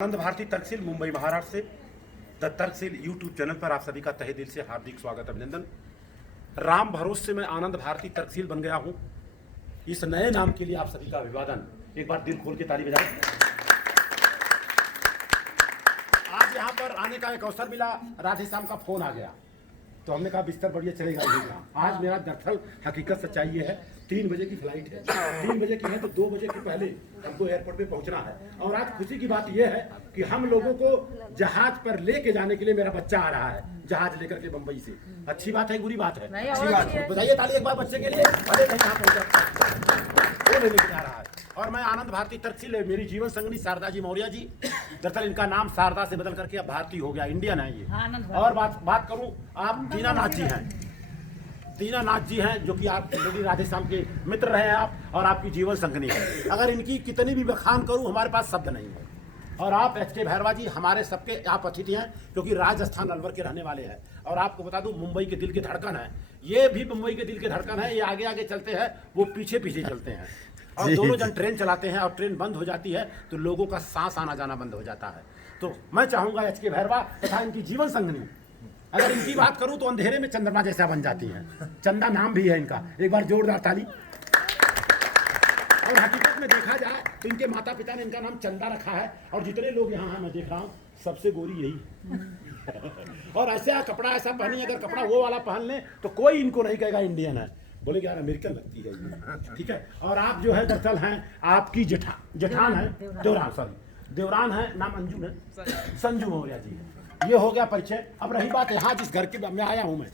आनंद भारती तर्कशील मुंबई महाराष्ट्र से the तर्कशील YouTube channel पर आप सभी का तहे दिल से हार्दिक स्वागत अभिनंदन। राम भरोसे से मैं आनंद भारती तर्कशील बन गया हूं। इस नए नाम के लिए आप सभी का अभिवादन। एक बार दिल खोल के ताली बजाएं। आज यहां पर आने का एक अवसर मिला, राधे श्याम का फोन आ गया तो हमने कहा बिस्तर बढ़िया चलेगा नहीं। आज मेरा दरअसल हकीकत सच्चाई ये है, 3 बजे की फ्लाइट है, 3 बजे की है तो 2 बजे के पहले हमको एयरपोर्ट पे पहुंचना है। और आज खुशी की बात यह है कि हम लोगों को जहाज पर लेके जाने के लिए मेरा बच्चा आ रहा है, जहाज लेकर के बम्बई से। अच्छी बात है, बुरी बात है? अच्छी बात है। बताइए ताली एक बार बच्चे के लिए। अरे कहीं कहाँ पहुंचा, वो लेने जा रहा है। और मैं आनंद भारती तर्कशील, मेरी जीवन संगनी शारदा जी मौर्य जी, दरअसल इनका नाम शारदा से बदल करके अब भारती हो गया, इंडियन है ये। और बात करूं, आप दीनानाथ जी हैं, दीनानाथ जी हैं जो कि आप लेडी राधे श्याम के मित्र रहे हैं आप, और आपकी जीवन संगनी है। अगर इनकी कितनी भी बखान करूं हमारे पास शब्द नहीं है। और आप एच.के. भैरवा जी हमारे सबके आप अतिथि हैं, क्योंकि राजस्थान अलवर के रहने वाले हैं। और आपको बता दूं मुंबई के दिल के धड़कन है, ये भी मुंबई के दिल के धड़कन है। ये आगे आगे चलते हैं, वो पीछे पीछे चलते हैं। और दोनों जन ट्रेन चलाते हैं, और ट्रेन बंद हो जाती है तो लोगों का सांस आना जाना बंद हो जाता है। तो मैं चाहूंगा एच.के. भैरवा तथा इनकी जीवन संगनी, अगर इनकी बात करूं तो अंधेरे में चंद्रमा जैसा बन जाती हैं। चंदा नाम भी है इनका, एक बार जोरदार ताली। और हकीकत में देखा जाए तो इनके माता पिता ने इनका नाम चंदा रखा है। और जितने लोग यहाँ हैं मैं देख रहा हूँ सबसे गोरी यही और ऐसा कपड़ा ऐसा पहनी, अगर कपड़ा वो वाला पहन लें तो कोई इनको नहीं कहेगा इंडियन है, बोले यार अमेरिकन लगती है ये। ठीक है। और आप जो है दरअसल हैं आपकी जेठान है, देवरान है, नाम अंजुम है, संजू मौर्य जी। ये हो गया परिचय। अब रही बात यहाँ जिस घर के मैं आया हूँ मैं,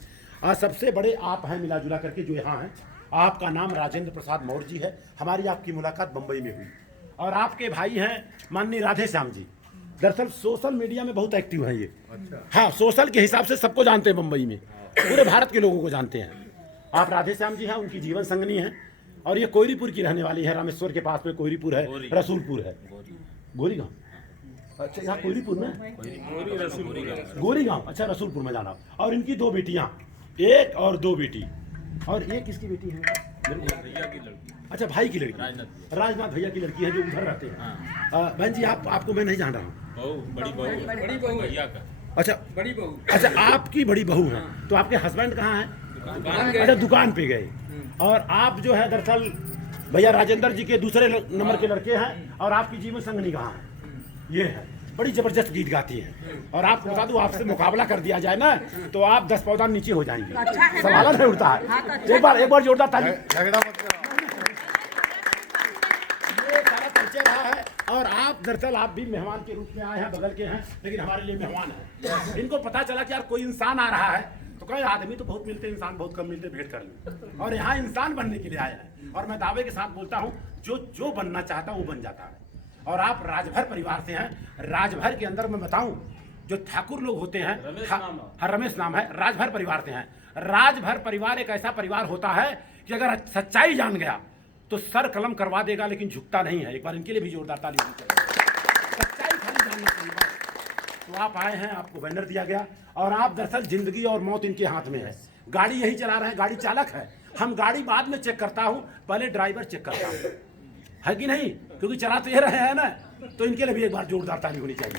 आज सबसे बड़े आप हैं मिला जुला करके जो यहाँ हैं। आपका नाम राजेंद्र प्रसाद मौर्य जी है। हमारी आपकी मुलाकात बम्बई में हुई। और आपके भाई हैं माननीय राधे श्याम जी, दरअसल सोशल मीडिया में बहुत एक्टिव हैं ये। हाँ, सोशल के हिसाब से सबको जानते हैं बम्बई में, पूरे भारत के लोगों को जानते हैं। आप राधे श्याम जी हैं, उनकी जीवन संगनी हैं। और ये कोयरीपुर की रहने वाली है, रामेश्वर के पास में कोयरीपुर है, रसूलपुर है, गोरीगांव। अच्छा, यहाँ कोयरीपुर में गोरीगांव, अच्छा रसूलपुर में जाना। और इनकी 2 बेटियाँ, एक और 2 बेटी। और एक किसकी बेटी है? भैया की लड़की। अच्छा, भाई की लड़की, राजनाथ भैया की लड़की है जो उधर रहते हैं। बहन जी आपको मैं नहीं जान रहा हूँ। बड़ी बहू भैया का। अच्छा, बड़ी बहू। अच्छा, आपकी बड़ी बहू है। तो आपके हस्बैंड कहाँ हैं? अच्छा, दुकान पे गए। और आप जो है दरअसल भैया राजेंद्र जी के दूसरे नंबर के लड़के हैं। और आपकी जीवन संगनी कहाँ है? ये है, बड़ी जबरदस्त गीत गाती हैं। और आपको बता दूं, आपसे मुकाबला कर दिया जाए ना तो आप 10 पौधा नीचे हो जाएंगे। सवाल नहीं उठता है। एक बार जोरदार ताली। ये सारा परिचय रहा है। और आप दरअसल आप भी मेहमान के रूप में आए हैं, बगल के हैं, लेकिन हमारे लिए मेहमान हैं। इनको पता चला कि यार कोई इंसान आ रहा है, तो कई आदमी तो बहुत मिलते हैं, इंसान बहुत कम मिलते, भेंट कर लें। और यहाँ इंसान बनने के लिए आए हैं। और मैं दावे के साथ बोलता हूँ, जो बनना चाहता है वो बन जाता है। और आप राजभर परिवार से हैं। राजभर के अंदर मैं बताऊं, जो ठाकुर लोग होते हैं, रमेश नाम है, राजभर परिवार से हैं। राजभर परिवार एक ऐसा परिवार होता है कि अगर सच्चाई जान गया तो सर कलम करवा देगा, लेकिन झुकता नहीं है। एक बार इनके लिए भी जोरदार ताली होनी चाहिए। सच्चाई खाली जानने के लिए तो आप आए हैं, आपको बैनर दिया गया। और आप दरअसल जिंदगी और मौत इनके हाथ में है। गाड़ी यही चला रहे हैं, गाड़ी चालक है। हम गाड़ी बाद में चेक करता हूँ, पहले ड्राइवर चेक करता हूँ, है कि नहीं? क्योंकि चला तो ये रहे हैं ना। तो इनके लिए भी एक बार जोरदार ताली होनी चाहिए।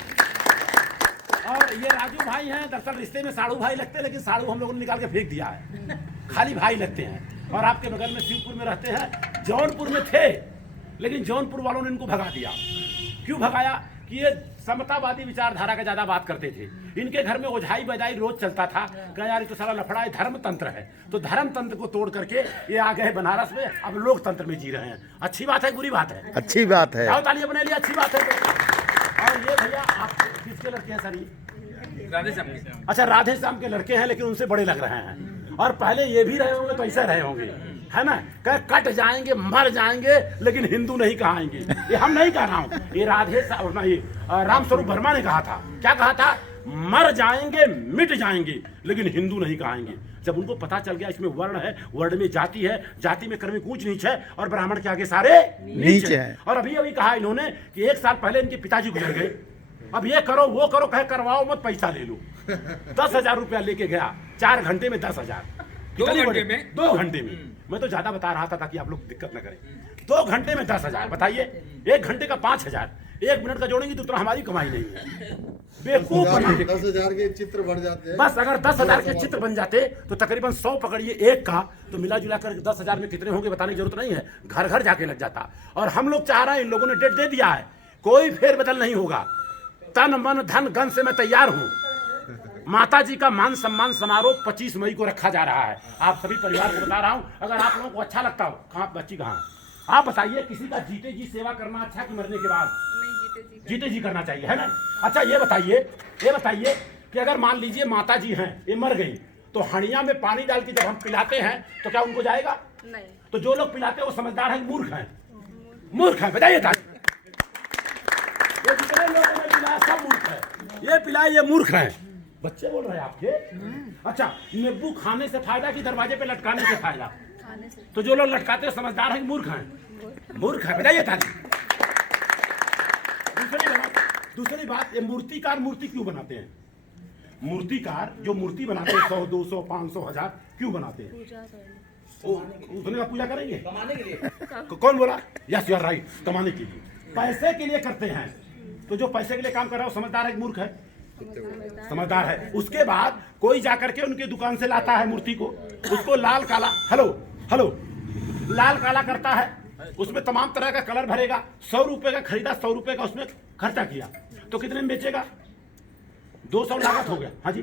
और ये राजू भाई हैं, दरअसल रिश्ते में साड़ू भाई लगते हैं, लेकिन साड़ू हम लोगों ने निकाल के फेंक दिया है, खाली भाई लगते हैं। और आपके बगल में शिवपुर में रहते हैं, जौनपुर में थे, लेकिन जौनपुर वालों ने इनको भगा दिया। क्यों भगाया? कि ये समतावादी विचारधारा का ज्यादा बात करते थे। इनके घर में ओझाई बजाई रोज चलता था। कहा यार ये तो सारा लफड़ा है, धर्म तंत्र है। तो धर्म तंत्र को तोड़ करके ये आ गए बनारस में, अब लोक तंत्र में जी रहे हैं। अच्छी बात है, बुरी बात है? अच्छी बात है। ताली अपने लिए अच्छी बात है। और ये भैया आप किसके लड़के हैं सर? ये राधे श्याम के। अच्छा, राधे श्याम के लड़के हैं, लेकिन उनसे बड़े लग रहे हैं। और पहले ये भी रहे होंगे तो ऐसे रहे होंगे, है ना? कट जाएंगे, मर जाएंगे, लेकिन हिंदू नहीं कहाएंगे। ये हम नहीं कह रहा हूँ, ये रामस्वरूप वर्मा ने कहा था। क्या कहा था? मर जाएंगे, मिट जाएंगे, लेकिन हिंदू नहीं कहाएंगे। जब उनको पता चल गया इसमें वर्ण है, वर्ण में जाति है, जाति में कर्मी ऊंच नीच है, और ब्राह्मण के आगे सारे नीच है। और अभी कहा इन्होंने कि 1 साल पहले इनके पिताजी गुजर गए। अब ये करो वो करो, कहे करवाओ मत, पैसा ले लो। 10,000 रुपया लेके गया, 4 घंटे में 10,000। 2 घंटे में? 2 घंटे में। मैं तो ज्यादा बता रहा था ताकि आप लोग दिक्कत न करें। 2 घंटे में 10,000, बताइए। 1 घंटे का 5,000। 1 मिनट का जोड़ेंगे तो उतना हमारी कमाई नहीं है। बेवकूफ बनाते। 10,000 के चित्र बढ़ जाते हैं। बस अगर 10,000 के चित्र बन जाते तो तकरीबन 100 पकड़िए एक का, तो मिला जुला कर 10,000 में कितने होंगे बताने की जरूरत नहीं है, घर घर जाके लग जाता। और हम लोग चाह रहे हैं, इन लोगों ने डेट दे दिया है, कोई फेरबदल नहीं होगा। तन मन धन गन से मैं तैयार हूँ। माता जी का मान सम्मान समारोह 25 मई को रखा जा रहा है। आप सभी परिवार को बता रहा हूँ, अगर आप लोगों को अच्छा लगता हो, कहाँ बच्ची कहाँ, आप बताइए किसी का जीते जी सेवा करना अच्छा कि मरने के बाद? जीते जी करना चाहिए, है ना। अच्छा ये बताइए कि अगर मान लीजिए माता जी हैं, ये मर गई, तो हणिया में पानी डाल के जब हम पिलाते हैं तो क्या उनको जाएगा? नहीं। तो जो लोग पिलाते हैं वो समझदार हैं, मूर्ख हैं? मूर्ख हैं, बताइए ताली। ये जितने लोगों ने पिलाया सब मूर्ख है, ये पिलाए ये मूर्ख हैं। बच्चे बोल रहे हैं आपके। अच्छा, नींबू खाने से फायदा कि दरवाजे पे लटकाने से फायदा? खाने से। तो जो लोग लटकाते हैं समझदार हैं कि मूर्ख हैं? मूर्ख है, बताइए ताली। दूसरी बात, ये मूर्तिकार मूर्ति क्यों बनाते हैं? मूर्तिकार जो मूर्ति बनाते हैं 100, 200, 500, 1000 क्यों बनाते हैं? पूजा करने। उसने का पूजा करेंगे कमाने के लिए। कौन बोला? यस यू आर राइट, कमाने के लिए, पैसे के लिए करते हैं। तो जो पैसे के लिए काम कर रहा है वो समझदार है कि मूर्ख है? समझदार है। उसके बाद कोई जाकर के उनके दुकान से लाता है मूर्ति को, उसको लाल काला हेलो लाल काला करता है, उसमें तमाम तरह का कलर भरेगा। 100 रुपए का खरीदा, 100 रुपए का उसमें खर्चा किया, तो कितने में बेचेगा? 200 लागत हो गया। हाँ जी,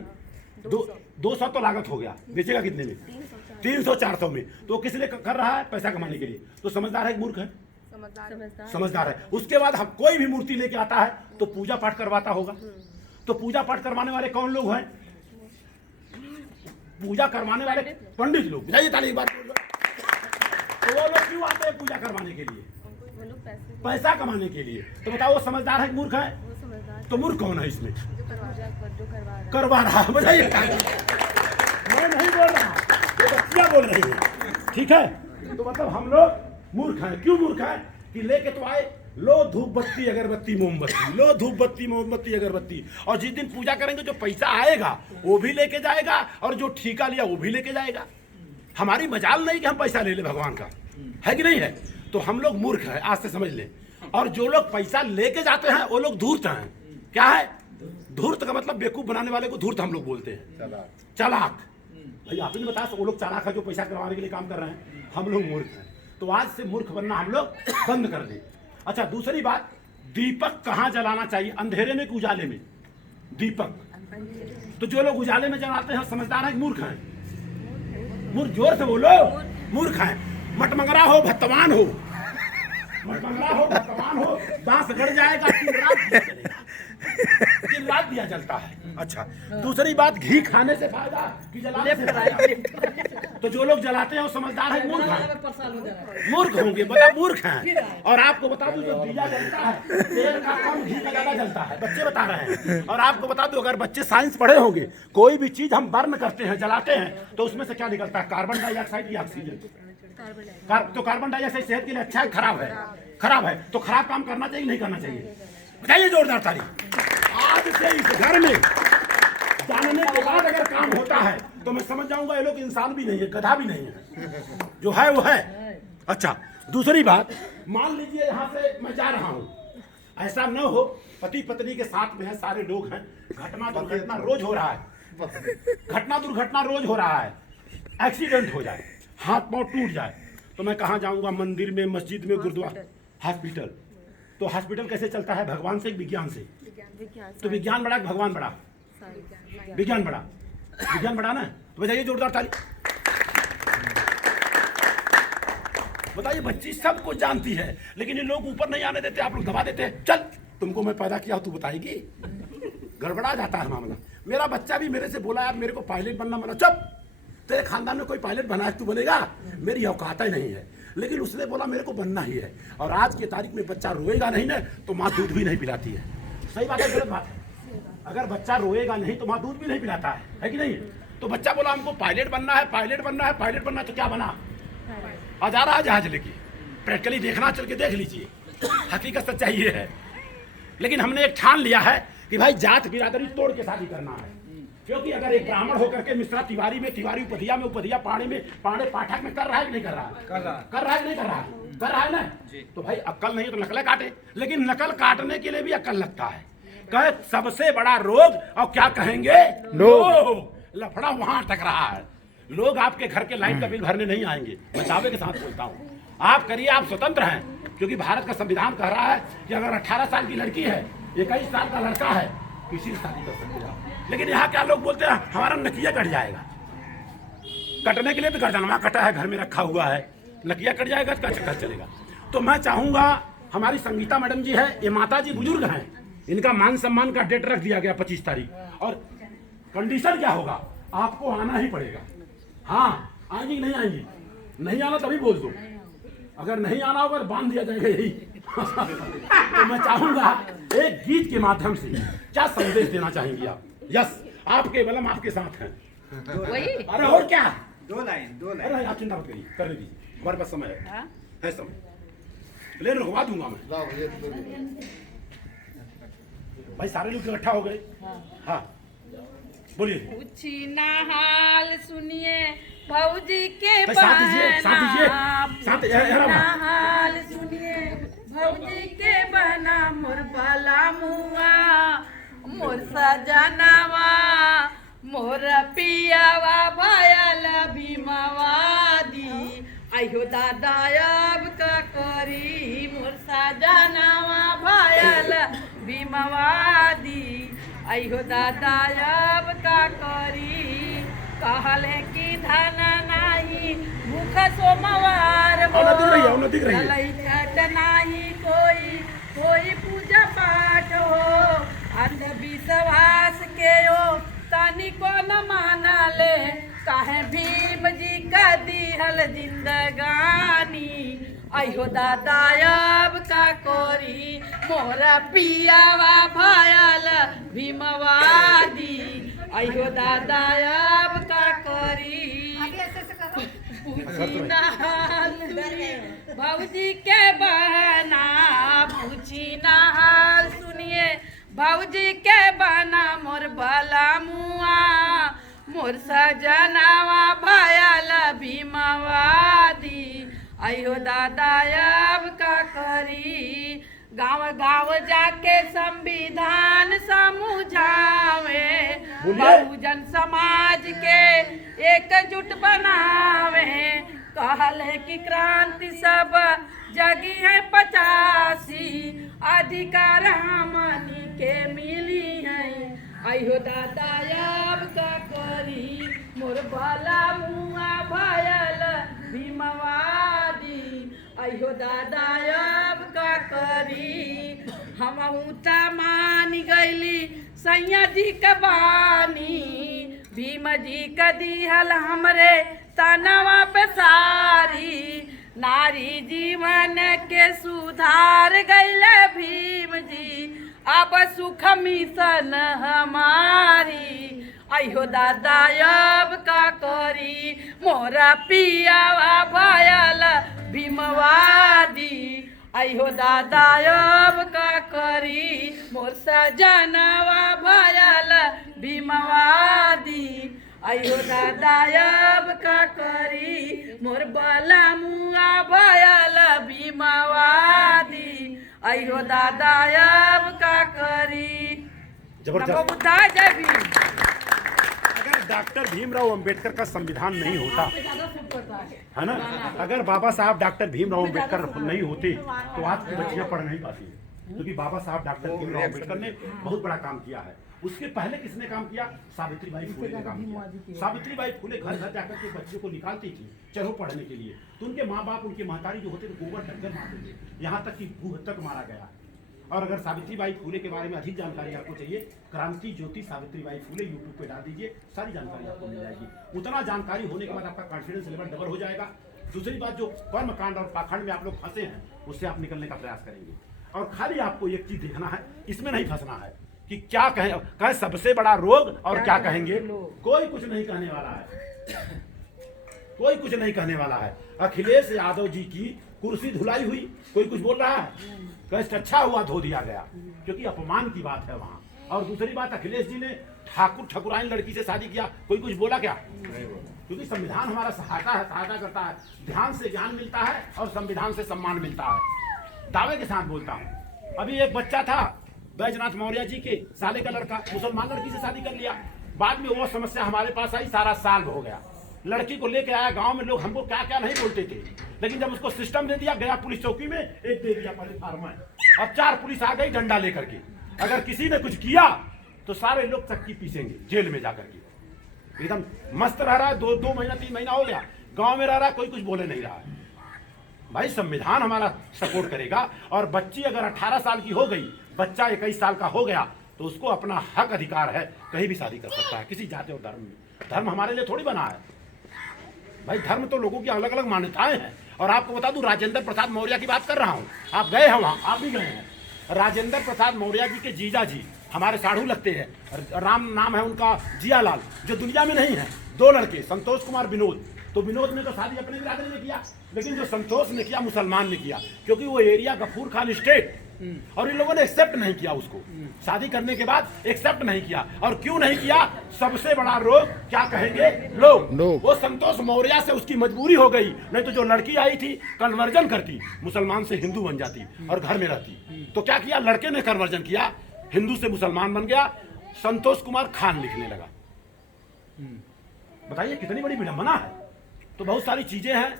200 तो लागत हो गया, बेचेगा कितने में? 300 400 में। तो किस लिए कर रहा है? पैसा कमाने के लिए। तो समझदार है कि मूर्ख है? समझदार है। उसके बाद हम कोई भी मूर्ति लेके आता है तो पूजा पाठ करवाता होगा। तो पूजा पाठ करवाने वाले कौन लोग हैं? पूजा करवाने वाले पंडित लोग। बताइए ताली एक बात। तो वो लोग क्यों आते हैं पूजा करवाने के लिए? वो लोग पैसा कमाने के लिए। तो बताओ वो समझदार है कि मूर्ख है? वो समझदार। तो मूर्ख कौन है इसमें? जो करवा रहा है। बताइए, मैं नहीं बोल रहा, ये बच्चियां बोल रही है, ठीक है। तो मतलब हम लोग मूर्ख हैं। क्यों मूर्ख हैं? कि लेके तो आए, लो धूप बत्ती अगरबत्ती मोमबत्ती, लो धूप बत्ती मोमबत्ती अगरबत्ती, और जिस दिन पूजा करेंगे जो पैसा आएगा वो भी लेके जाएगा, और जो ठेका लिया वो भी लेके जाएगा। हमारी मजाल नहीं कि हम पैसा ले ले भगवान का, है कि नहीं है? तो हम लोग मूर्ख हैं, आज से समझ लें। और जो लोग पैसा लेके जाते हैं वो लोग धूर्त हैं। क्या है धूर्त का मतलब? बेवकूफ बनाने वाले को धूर्त हम लोग बोलते हैं, चालाक। भाई आप ही बताया, वो लोग चालाक है जो पैसा करवाने के लिए काम कर रहे हैं, हम लोग मूर्ख हैं। तो आज से मूर्ख बनना हम लोग बंद कर दें। अच्छा, दूसरी बात, दीपक कहाँ जलाना चाहिए? अंधेरे में कि उजाले में? दीपक। तो जो लोग उजाले में जलाते हैं समझदार है कि मूर्ख हैं? मूर्ख, जोर से बोलो, मूर्ख हैं। मटमंगरा हो भत्तवान हो, मटमंगरा हो भत्तवान हो, बांस गड़ जाएगा, दिन रात दिया जलता है। अच्छा, दूसरी बात, घी खाने से फायदा कि जलाने से फायदा? तो जो लोग जलाते हैं वो समझदार है, मूर्ख हैं? मूर्ख होंगे, बता मूर्ख हैं। और आपको बता दूं जो दिया जलता है तेल का कम घी का ज्यादा जलता है, बच्चे बता रहे हैं। और आपको बता दूं, अगर बच्चे साइंस पढ़े होंगे, कोई भी चीज हम बर्न करते हैं, जलाते हैं, तो उसमें से क्या निकलता है? कार्बन डाइऑक्साइड या ऑक्सीजन? तो कार्बन डाइऑक्साइड सेहत के लिए अच्छा है खराब है? खराब है। तो खराब काम करना चाहिए नहीं करना चाहिए? बताइए जोरदार ताली। आज से इस घर में जानने के बाद अगर काम होता है तो मैं समझ जाऊंगा ये लोग इंसान भी नहीं है, गधा भी नहीं है, जो है वो है। अच्छा, दूसरी बात, मान लीजिए यहाँ से मैं जा रहा हूँ, ऐसा न हो पति पत्नी के साथ में है, सारे लोग हैं, घटना दुर्घटना रोज हो रहा है, घटना दुर्घटना रोज हो रहा है, एक्सीडेंट हो जाए, हाथ पांव टूट जाए, तो मैं कहाँ जाऊंगा? मंदिर में, मस्जिद में, गुरुद्वारा, हॉस्पिटल। तो हॉस्पिटल कैसे चलता है? भगवान से, विज्ञान से? तो विज्ञान बड़ा कि भगवान बड़ा? विज्ञान बड़ा। विज्ञान बड़ा ना? तो बताइए जोरदार ताली। बताइए, बच्ची सब कुछ जानती है लेकिन ये लोग ऊपर नहीं आने देते, आप लोग दबा देते हैं। चल, तुमको मैं पैदा किया, तू बताएगी? गड़बड़ा जाता है मामला। मेरा बच्चा भी मेरे से बोला, यार मेरे को पायलट बनना। मना, चुप, तेरे खानदान में कोई पायलट बना है, तू बनेगा? मेरी औकात ही नहीं है। लेकिन उसने बोला मेरे को बनना ही है। और आज की तारीख में बच्चा रोएगा नहीं ना तो माँ दूध भी नहीं पिलाती है। सही बात है, गलत बात है? अगर बच्चा रोएगा नहीं तो माँ दूध भी नहीं पिलाता है कि नहीं? तो बच्चा बोला हमको पायलट बनना है, पायलट बनना है, पायलट बनना है, तो क्या बना? आज आ रहा है जहाज लेके। प्रैक्टिकली देखना, चल के देख लीजिए, हकीकत सच्चाई ये है। लेकिन हमने एक ठान लिया है कि भाई जात बिरादरी तोड़ के शादी करना है। क्योंकि अगर एक ब्राह्मण होकर के मिश्रा तिवारी में, तिवारी उपधिया में, उपधिया पाणे में, पाणे पाठक में कर रहा है कि नहीं कर रहा है? कर रहा है कि नहीं कर रहा है? कर रहा है ना? तो भाई अक्ल नहीं है तो नकलें काटे, लेकिन नकल काटने के लिए भी अक्ल लगता है। कहे सबसे बड़ा रोग और क्या कहेंगे लोग, लफड़ा वहां अटक रहा है। लोग आपके घर के लाइन का बिल भरने नहीं आएंगे, मैं दावे के साथ बोलता हूँ। आप करिए, आप स्वतंत्र हैं, क्योंकि भारत का संविधान कह रहा है कि अगर 18 साल की लड़की है, 21 साल का लड़का है, किसी से शादी कर सकते हैं। लेकिन यहाँ क्या लोग बोलते हैं हमारा नकिया कट जाएगा। कटने के लिए तो गर्दनमा कटा है, घर में रखा हुआ है, नकिया कट जाएगा तो चक्कर चलेगा। तो मैं चाहूंगा, हमारी संगीता मैडम जी है, ये माता जी बुजुर्ग हैं, इनका मान सम्मान का डेट रख दिया गया 25 तारीख। और कंडीशन क्या होगा, आपको आना ही पड़ेगा। हाँ, आएंगी नहीं आएंगी? नहीं आना तभी बोल दो, अगर नहीं आना होगा तो बांध दिया जाएगा यही। तो मैं चाहूंगा एक गीत के माध्यम से क्या संदेश देना चाहेंगी आप? यस, आपके बलम आपके साथ हैं। अरे और क्या, 2 लाइन। अरे आप चिंता मत करिए, करने दीजिए, हमारे पास समय है समय, ले रुकवा दूंगा मैं। लाओ ये तो भाई सारे लोग इकट्ठा हो गए। हाँ बोलिए। पूछी ना हाल सुनिए भौजी के भाई साथ दीजिए, साथ दीजिए, साथ ना हाल सुनिए भौजी के बना मोर बाला मुआ, मोर सजनावा, मोर पियावा भयल भीमावादी। आयो दादा अब का करी, मोर सजनावा भयल भीमावादी। आयो दादा अब का करी, कहले कि धन नाही भूख सोमवार हो, लइकट नाही कोई पूजा पाठ हो, अंधविश्वास के हो तनिको न मानले, काहे भीम जी का दिहल जिंदगानी। आयो दादा अब का कोरी, मोरा पियावा भयल भीमवादी। आयो दादा अब का करी, पूछी ना हाल भौजी के बहना, पूछी ना हाल सुनिए भौजी के बहना, मोर भला मुआ, मोर सजनावा भयल भीमवादी। आयो दादा अब का करी, गाँव गाँव जाके संविधान समझावे, बहुजन समाज के एकजुट बनावे, कहले कि क्रांति सब जगी है 85, अधिकार हमनी के मिली है। आयो दादा अब का करी, मोर भला मुआ भयल भीमवादी। आयो दादा अब का करी, हम ऊँचा मान गईली सैया जी का बानी, भीम जी का दिहल हमरे तनवा पे सारी, नारी जीवन के सुधार गईले भीम जी, अब सुख मिशन हमारी। आयो दादा अब का करी, मोरा पियावा भयल भीमवादी। आयो दादा अब का करी, मोर सजनवा भयल भीमवादी। आयो दादा अब का करी, मोर बला मुआ भयल भीमवादी। आयो दादा अब का करी। जबरदस्त। बुद्धा जय भीम। अगर डॉक्टर भीमराव अंबेडकर का संविधान नहीं होता है ना, अगर बाबा साहब डॉक्टर भीमराव अंबेडकर नहीं होते तो आज की बच्चियां पढ़ नहीं पाती, क्योंकि बाबा साहब डॉक्टर भीमराव अंबेडकर ने बहुत बड़ा काम किया है। उसके पहले किसने काम किया? सावित्रीबाई फुले ने काम किया। सावित्रीबाई फुले घर घर जाकर के बच्चों को निकालती थी चलो पढ़ने के लिए, तो उनके माँ बाप, उनके महतारी जो होते थे गोबर टक्कर मारते थे, यहाँ तक कि भू तक मारा गया। और अगर सावित्रीबाई फुले के बारे में अधिक जानकारी आपको चाहिए, क्रांति ज्योति सावित्रीबाई फुले यूट्यूब पे डाल दीजिए, सारी जानकारी आपको मिल जाएगी। उतना जानकारी होने के बाद आपका कॉन्फिडेंस लेवल डबल हो जाएगा। दूसरी बात, जो कर्मकांड और पाखंड में आप लोग फंसे हैं उससे आप निकलने का प्रयास करेंगे। और खाली आपको एक चीज देखना है, इसमें नहीं फंसना है कि क्या कहें सबसे बड़ा रोग और क्या कहेंगे। कोई कुछ नहीं कहने वाला है, कोई कुछ नहीं कहने वाला है। अखिलेश यादव जी की कुर्सी धुलाई हुई, कोई कुछ बोल रहा है? कष्ट अच्छा हुआ धो दिया गया, क्योंकि अपमान की बात है वहां। और दूसरी बात, अखिलेश जी ने ठाकुराइन लड़की से शादी किया, कोई कुछ बोला क्या? क्योंकि संविधान हमारा सहायता करता है, ध्यान से ज्ञान मिलता है और संविधान से सम्मान मिलता है। दावे के साथ बोलता हूँ। अभी एक बच्चा था बैजनाथ मौर्य जी के साले का लड़का, मुसलमान लड़की से शादी कर लिया। बाद में वो समस्या हमारे पास आई, सारा साल हो गया। लड़की को लेके आया, गांव में लोग हमको क्या क्या नहीं बोलते थे, लेकिन जब उसको सिस्टम दे दिया, गया पुलिस चौकी में, एक दे दिया पहले फार्म में, अब 4 पुलिस आ गई डंडा लेकर के। अगर किसी ने कुछ किया तो सारे लोग चक्की पीसेंगे जेल में जाकर के। एकदम मस्त रह रहा है, 2 महीना 3 महीना हो गया, गांव में रह रहा है, कोई कुछ बोले नहीं रहा है। भाई संविधान हमारा सपोर्ट करेगा। और बच्ची अगर 18 साल की हो गई, बच्चा 21 साल का हो गया, तो उसको अपना हक अधिकार है, कहीं भी शादी कर सकता है, किसी जाति और धर्म में। धर्म हमारे लिए थोड़ी बना है भाई, धर्म तो लोगों की अलग अलग मान्यताएं हैं। और आपको बता दूं, राजेंद्र प्रसाद मौर्य की बात कर रहा हूं, आप गए हैं वहां, आप भी गए हैं। राजेंद्र प्रसाद मौर्य जी के जीजा जी हमारे साढ़ू लगते हैं, राम नाम है उनका, जियालाल, जो दुनिया में नहीं है। 2 लड़के, संतोष कुमार, विनोद। तो विनोद ने तो शादी अपने बिरादरी में किया, लेकिन जो संतोष ने किया मुसलमान ने किया, क्योंकि वो एरिया गफूर खान स्टेट, और इन लोगों ने एक्सेप्ट नहीं किया उसको। शादी करने के बाद एक्सेप्ट नहीं किया। और क्यों नहीं किया? सबसे बड़ा रोग क्या कहेंगे लोग। वो संतोष मौर्य से उसकी मजबूरी हो गई, नहीं तो जो लड़की आई थी कन्वर्जन करती, मुसलमान से हिंदू बन जाती और घर में रहती। तो क्या किया, लड़के ने कन्वर्जन किया, हिंदू से मुसलमान बन गया, संतोष कुमार खान लिखने लगा। बताइए कितनी बड़ी विडंबना है। तो बहुत सारी चीजें हैं,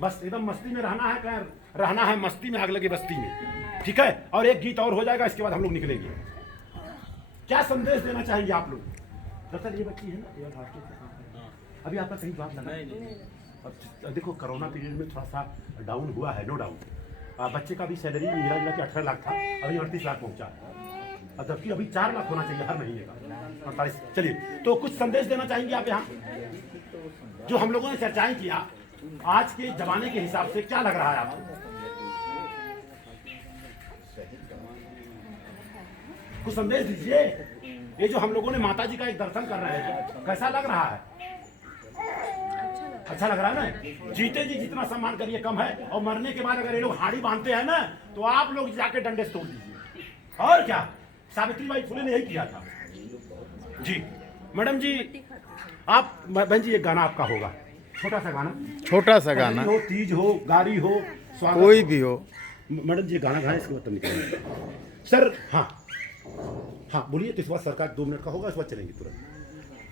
बस एकदम मस्ती में रहना है मस्ती में, आग लगे बस्ती में, ठीक है। और एक गीत और हो जाएगा, इसके बाद हम लोग निकलेंगे। क्या संदेश देना चाहेंगे आप लोग? दरअसल ये बच्ची है ना, अभी आपका सही बात लगा। अब देखो कोरोना पीरियड में थोड़ा सा डाउन हुआ है, नो डाउन। बच्चे का भी सैलरी मिला जुला के 18 लाख था, अभी 38 लाख पहुंचा है, जबकि अभी 4 लाख होना चाहिए हर महीने का, 48। चलिए, तो कुछ संदेश देना चाहेंगे आप यहाँ? जो हम लोगों ने चर्चाएं किया, आज के जमाने के हिसाब से क्या लग रहा है आपको? कुछ संदेश दीजिए। ये जो हम लोगों ने माता जी का एक दर्शन कर रहे हैं, कैसा लग रहा है? अच्छा लग रहा है ना? जीते जी जितना सम्मान करिए कम है, और मरने के बाद अगर ये लोग हाड़ी बांधते हैं ना, तो आप लोग जाके डंडे से तोड़ दीजिए। और क्या, सावित्रीबाई फुले ने यही किया था जी। मैडम जी, आप बहन जी, एक गाना आपका होगा, छोटा सा गाना हो, तीज हो, गाड़ी हो, स्वागत कोई भी हो। मैडम जी गाना गाएं, इसके बाद निकलेंगे सर। हाँ बोलिए। तो इस बार सरकार 2 मिनट का होगा, इस बार चलेंगे तुरंत।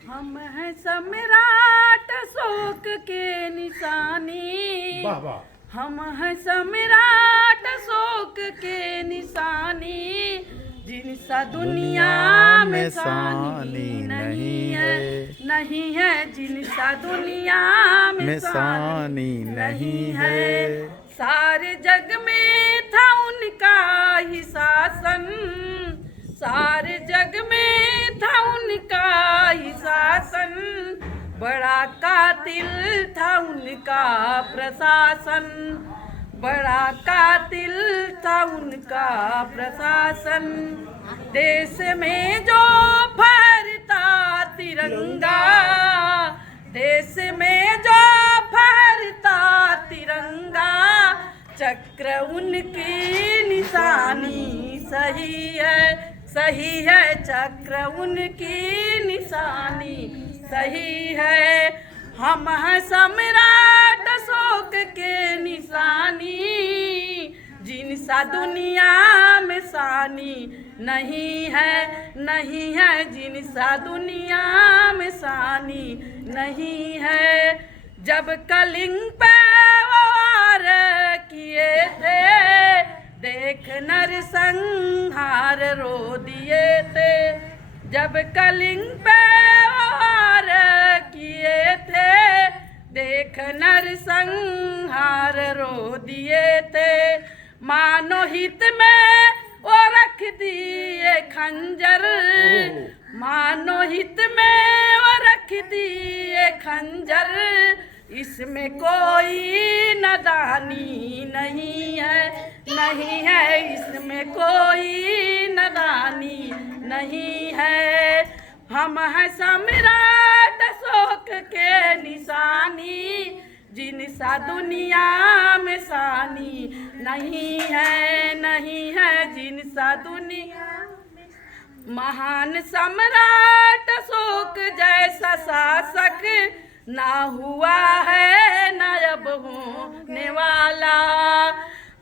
हम हैं सम्राट शोक के निशानी, वाह वाह। हम हैं सम्राट शोक के निशानी, जिनसा दुनिया में सानी नहीं है, जिनसा दुनिया में सानी नहीं है। सारे जग में था उनका ही शासन, सारे जग में था उनका ही शासन, बड़ा कातिल था उनका प्रशासन, बड़ा कातिल था उनका प्रशासन। देश में जो फहरता तिरंगा, देश में जो फहरता तिरंगा, चक्र उनकी निशानी सही है, सही है, चक्र उनकी निशानी सही है। हम हैं सम्राट शोक के निशानी, जिनसा दुनिया में सानी नहीं है, नहीं है, जिनसा दुनिया में सानी नहीं है। जब कलिंग पे वार किए थे, देख नरसंहार रो दिए थे। जब कलिंग पे वार किए थे, देख नरसंहार रो दिए थे। मानो हित में वो रख दिए खंजर, मानो हित में वो रख दिए खंजर, इसमें कोई नादानी नहीं है, नहीं है, इसमें कोई नादानी नहीं है। हम हैं सम्राट शोक के निशानी, जिनसा दुनिया में सानी नहीं है, नहीं है, जिनसा दुनिया में महान सम्राट अशोक जैसा शासक ना हुआ है न अब होने वाला।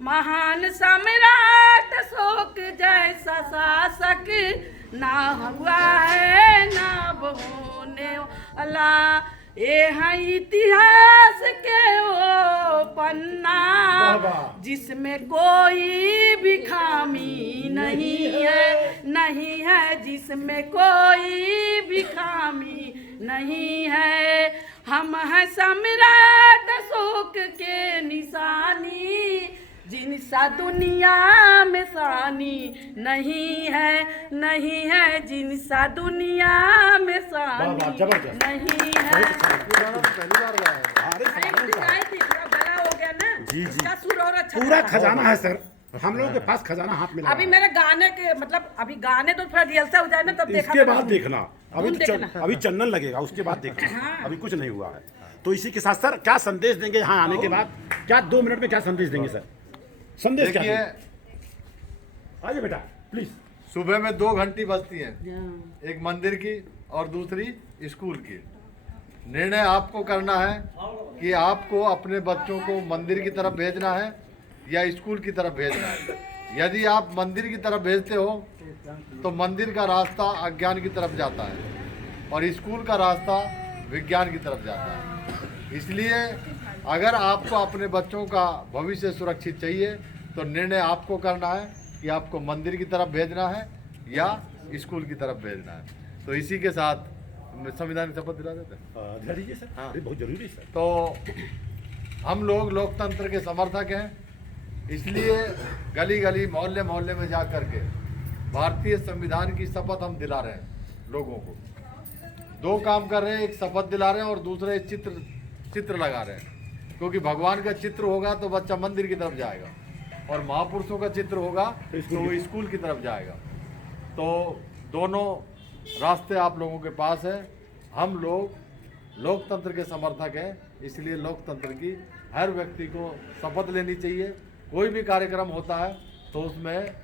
महान सम्राट अशोक जैसा शासक ना हुआ है न अब होने वाला। ये है इतिहास के वो पन्ना जिसमें कोई भी खामी नहीं है जिसमें कोई भी खामी नहीं है। हम हैं सम्राट अशोक के निशानी जिनसा दुनिया में सानी नहीं है जिनसा दुनिया में सानी जबरदस्त। नहीं है। पहली बार गाया है। गाय थी, थोड़ा गला हो गया ना। जी। इसका सुर और अच्छा पूरा था। खजाना है सर, हम लोगों के पास खजाना हाथ में लगा अभी है। मेरे गाने के मतलब अभी गाने तो थोड़ा रिहर्सल हो जाए ना तब देखा इसके था। बाद देखना, अभी तो देखना। अभी चंदन लगेगा, उसके बाद देखना। हाँ। अभी कुछ नहीं हुआ है। तो इसी के साथ सर क्या संदेश देंगे यहाँ आने के बाद? क्या 2 मिनट में क्या संदेश देंगे सर? संदेश क्या देखिए, देंगे? आइए बेटा प्लीज। सुबह में 2 घंटी बजती हैं, एक मंदिर की और दूसरी स्कूल की। निर्णय आपको करना है कि आपको अपने बच्चों को मंदिर की तरफ भेजना है या स्कूल की तरफ भेजना है। यदि आप मंदिर की तरफ भेजते हो तो मंदिर का रास्ता अज्ञान की तरफ जाता है और स्कूल का रास्ता विज्ञान की तरफ जाता है। इसलिए अगर आपको अपने बच्चों का भविष्य सुरक्षित चाहिए तो निर्णय आपको करना है कि आपको मंदिर की तरफ भेजना है या स्कूल की तरफ भेजना है। तो इसी के साथ संविधान की शपथ दिला देते हैं। दिला दीजिए सर। हाँ। अरे बहुत जरूरी है सर। तो हम लोग लोकतंत्र के समर्थक हैं, इसलिए गली गली मोहल्ले मोहल्ले में जा कर के भारतीय संविधान की शपथ हम दिला रहे हैं लोगों को। 2 काम कर रहे हैं, एक शपथ दिला रहे हैं और दूसरे चित्र लगा रहे हैं। क्योंकि भगवान का चित्र होगा तो बच्चा मंदिर की तरफ जाएगा और महापुरुषों का चित्र होगा तो वो स्कूल की तरफ जाएगा। तो दोनों रास्ते आप लोगों के पास है। हम लोग लोकतंत्र के समर्थक हैं, इसलिए लोकतंत्र की हर व्यक्ति को शपथ लेनी चाहिए। कोई भी कार्यक्रम होता है तो उसमें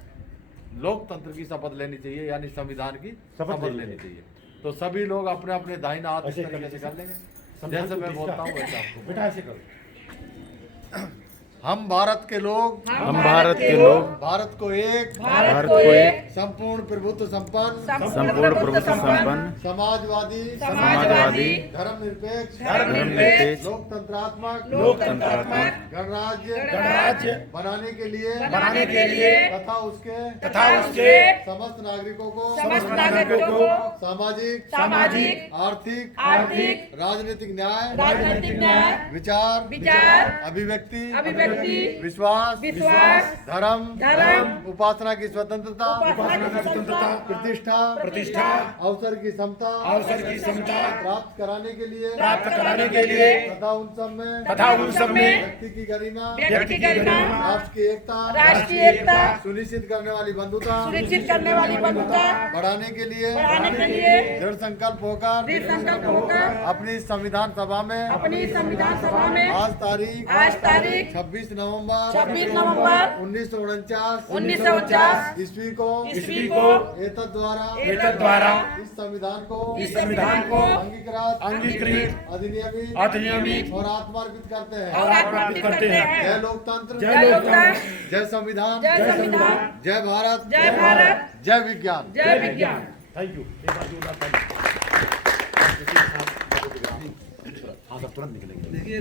लोकतंत्र की शपथ लेनी चाहिए, यानी संविधान की शपथ लेनी चाहिए। तो सभी लोग अपने अपने दाहिना हाथ इस तरीके से कर लेंगे जैसे मैं बोलता हूँ वैसे आपको। बेटा ऐसे करो। हम भारत के लोग, हम भारत के लोग भारत को एक, भारत को एक संपूर्ण प्रभुत्व संपन्न, संपूर्ण प्रभुत्व संपन्न, समाजवादी, धर्मनिरपेक्ष, लोकतंत्रात्मक, गणराज्य बनाने के लिए तथा उसके समस्त नागरिकों को सामाजिक, आर्थिक, राजनीतिक न्याय, विचार, अभिव्यक्ति, विश्वास, धर्म, उपासना की स्वतंत्रता, प्रतिष्ठा, अवसर की समता प्राप्त कराने के लिए तथा उन सब में व्यक्ति की गरिमा, राष्ट्र की एकता सुनिश्चित करने वाली बंधुता बढ़ाने के लिए दृढ़ संकल्प होकर अपनी संविधान सभा में आज तारीख 26 नवंबर 1949 ईस्वी को एतद द्वारा इस संविधान को अंगीकृत, अधिनियमित और आत्मार्पित करते हैं। जय लोकतंत्र, जय संविधान, जय भारत, जय विज्ञान। Thank you. हाँ सब तुरंत निकलेंगे।